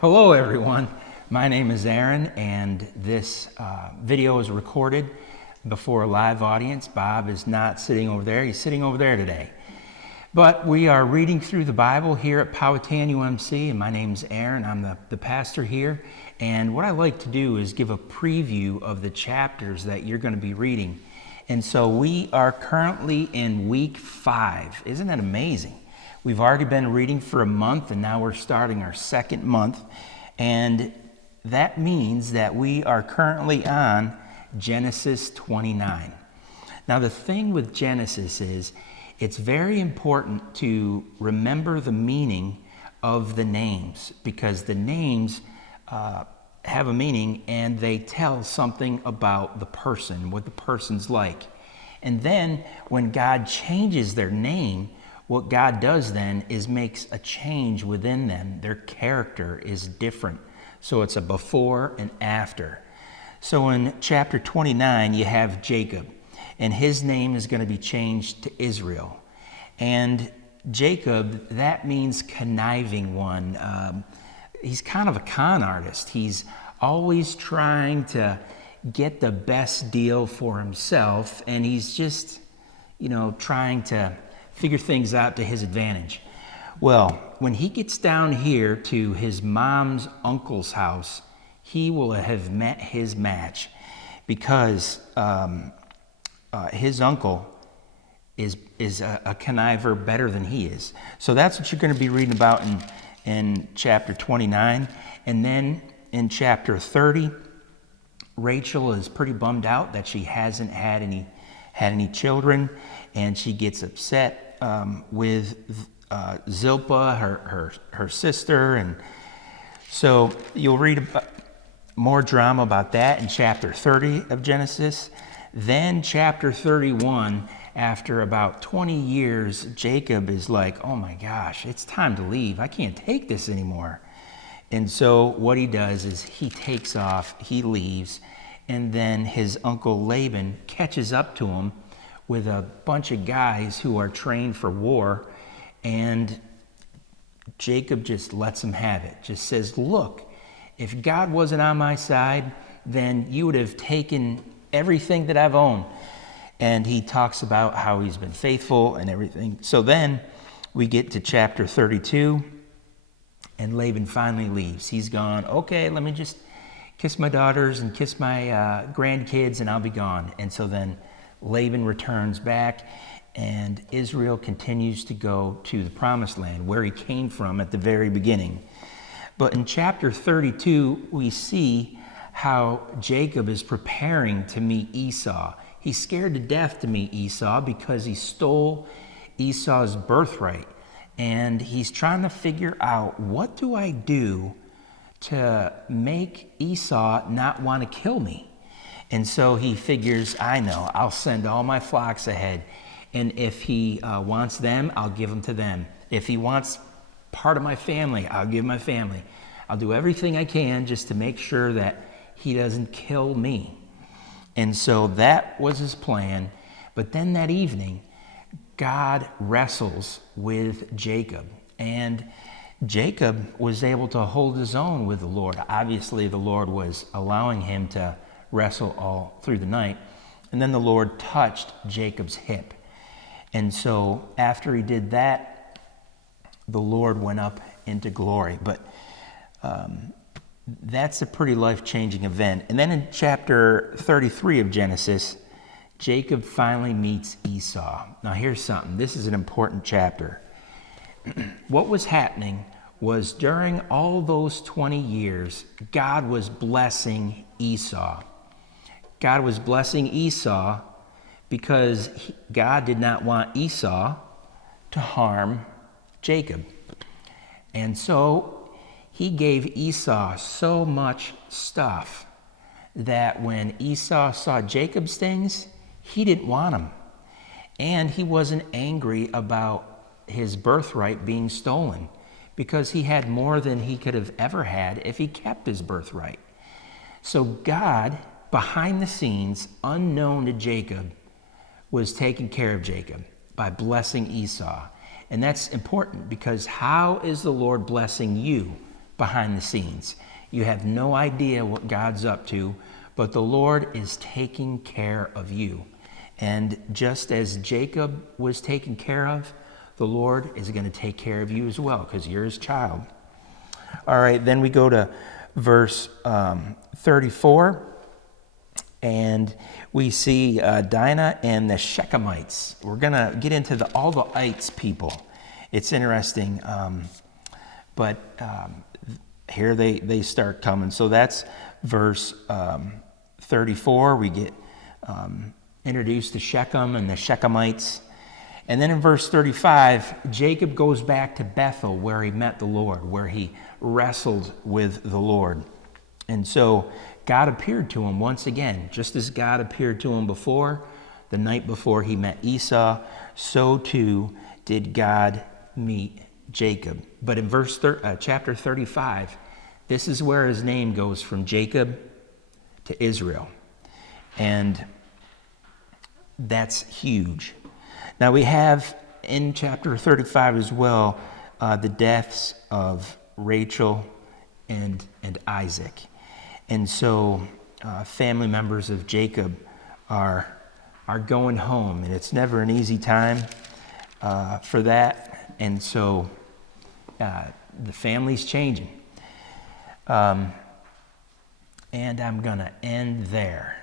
Hello everyone, my name is Aaron and this video is recorded before a live audience. Bob is not sitting over there, he's sitting over there today. But we are reading through the Bible here at Powhatan UMC, and my name's Aaron, I'm the pastor here. And what I like to do is give a preview of the chapters that you're going to be reading. And so we are currently in week 5. Isn't that amazing? We've already been reading for a month, and now we're starting our second month. And that means that we are currently on Genesis 29. Now, the thing with Genesis is it's very important to remember the meaning of the names, because the names have a meaning and they tell something about the person, what the person's like. And then when God changes their name, what God does then is makes a change within them. Their character is different. So it's a before and after. So in chapter 29, you have Jacob, and his name is going to be changed to Israel. And Jacob, that means conniving one. He's kind of a con artist. He's always trying to get the best deal for himself, and he's just, trying to figure things out to his advantage. Well, when he gets down here to his mom's uncle's house, he will have met his match, because his uncle is a conniver better than he is. So that's what you're going to be reading about in chapter 29. And then in chapter 30, Rachel is pretty bummed out that she hasn't had any children, and she gets upset with Zilpah, her sister, and so you'll read about more drama about that in chapter 30 of Genesis. Then chapter 31, after about 20 years, Jacob is like, oh my gosh, it's time to leave. I can't take this anymore. And so what he does is he takes off, he leaves, and then his uncle Laban catches up to him with a bunch of guys who are trained for war, and Jacob just lets him have it. Just says, look, if God wasn't on my side, then you would have taken everything that I've owned. And he talks about how he's been faithful and everything. So then we get to chapter 32, and Laban finally leaves. He's gone, okay, let me just kiss my daughters and kiss my grandkids, and I'll be gone. And so then Laban returns back, and Israel continues to go to the promised land where he came from at the very beginning. But in chapter 32, we see how Jacob is preparing to meet Esau. He's scared to death to meet Esau because he stole Esau's birthright. And he's trying to figure out, what do I do to make Esau not want to kill me? And so he figures, I know, I'll send all my flocks ahead. And if he wants them, I'll give them to them. If he wants part of my family, I'll give my family. I'll do everything I can just to make sure that he doesn't kill me. And so that was his plan. But then that evening, God wrestles with Jacob. And Jacob was able to hold his own with the Lord. Obviously, the Lord was allowing him to wrestle all through the night. And then the Lord touched Jacob's hip. And so after he did that, the Lord went up into glory. But that's a pretty life-changing event. And then in chapter 33 of Genesis, Jacob finally meets Esau. Now here's something. This is an important chapter. What was happening was, during all those 20 years, God was blessing Esau. God was blessing Esau because God did not want Esau to harm Jacob. And so he gave Esau so much stuff that when Esau saw Jacob's things, he didn't want them. And he wasn't angry about his birthright being stolen, because he had more than he could have ever had if he kept his birthright. So God, behind the scenes, unknown to Jacob, was taking care of Jacob by blessing Esau. And that's important, because how is the Lord blessing you? behind the scenes. You have no idea what God's up to, but the Lord is taking care of you. And just as Jacob was taken care of, the Lord is going to take care of you as well, because you're his child. All right, then we go to verse 34, and we see Dinah and the Shechemites. We're going to get into all the ites people. It's interesting, but here they start coming. So that's verse 34. We get introduced to Shechem and the Shechemites. And then in verse 35, Jacob goes back to Bethel where he met the Lord, where he wrestled with the Lord. And so God appeared to him once again, just as God appeared to him before, the night before he met Esau, so too did God meet Jacob. But in chapter 35, this is where his name goes from Jacob to Israel. And that's huge. Now we have in chapter 35 as well the deaths of Rachel and Isaac. And so family members of Jacob are going home, and it's never an easy time for that. And so the family's changing. And I'm going to end there.